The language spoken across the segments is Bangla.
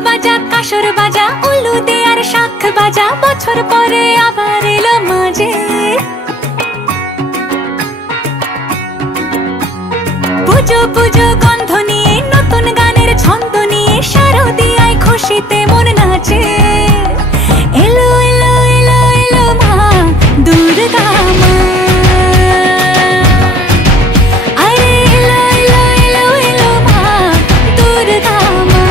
বাজা কাসর বাজা উলু দে আর শাখ বাজা বছর পরে আবার এলো মাঝে পুজো পুজো গন্ধ নিয়ে নতুন গানের ছন্দ নিয়ে শারদিয়ায় খুশিতে মন নাচে এলো এলো এলো এলো মা দুর্গা মা আরে এলো এলো এলো এলো মা দুর্গা মা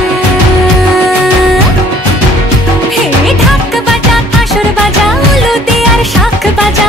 হে ঢাক বাজা কাসর বাজা উলু দে আর শাখ বাজা